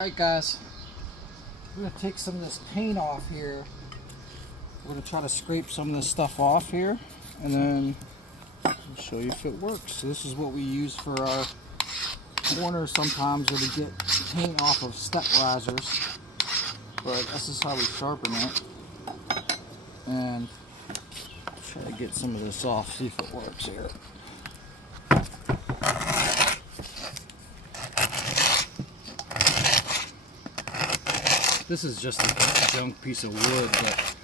Alright guys, we're going to take some of this paint off here. We're going to try to scrape some of this stuff off here and then I'll show you if it works. So this is what we use for our corners sometimes, where we get paint off of step risers, but this is how we sharpen it. And try to get some of this off, see if it works here. This is just a junk piece of wood, but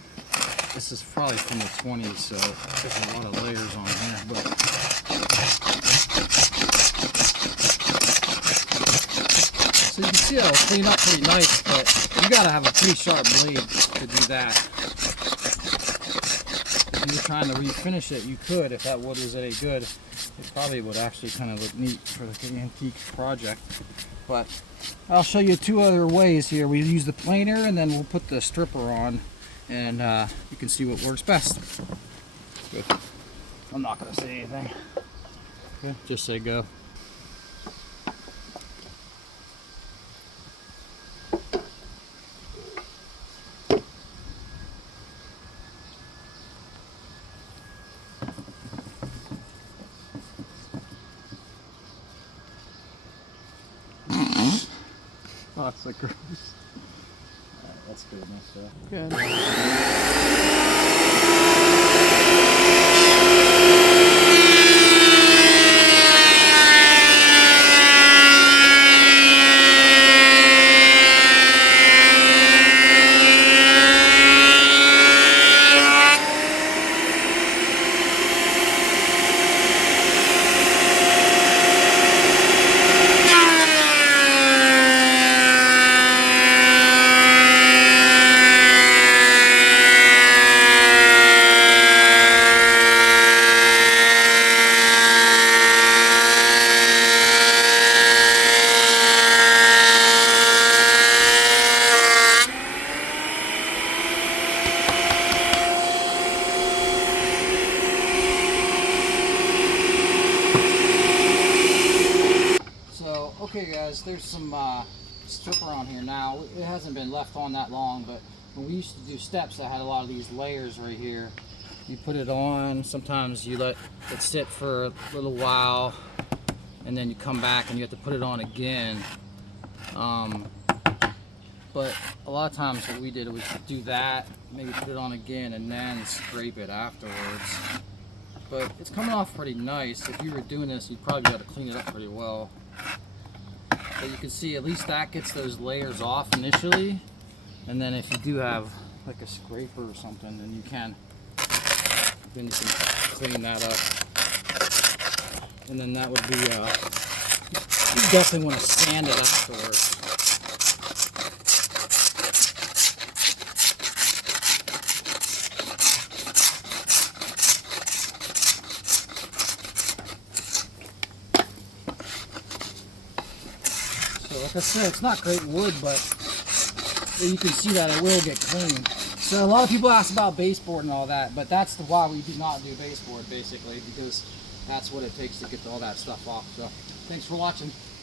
this is probably from the 20s, so there's a lot of layers on here. But so you can see it'll clean up pretty nice, but you gotta have a pretty sharp blade to do that. If you were trying to refinish it, you could. If that wood was any good, it probably would actually kind of look neat for the antique project. But I'll show you two other ways here. We use the planer and then we'll put the stripper on, and you can see what works best. Good. I'm not going to say anything. Okay, just say go. Oh, it's like gross. Alright, that's good enough, so. Good. Okay guys, there's some stripper on here now. It hasn't been left on that long, but when we used to do steps that had a lot of these layers right here, you put it on, sometimes you let it sit for a little while, and then you come back and you have to put it on again. But a lot of times what we did was do that, maybe put it on again, and then scrape it afterwards. But it's coming off pretty nice. If you were doing this, you'd probably got to clean it up pretty well. But you can see at least that gets those layers off initially, and then if you do have like a scraper or something, then you can clean that up. And then that would be you definitely want to sand it afterwards. Like I said, it's not great wood, but you can see that it will get clean. So a lot of people ask about baseboard and all that, but that's why we do not do baseboard, basically, because that's what it takes to get all that stuff off. So thanks for watching.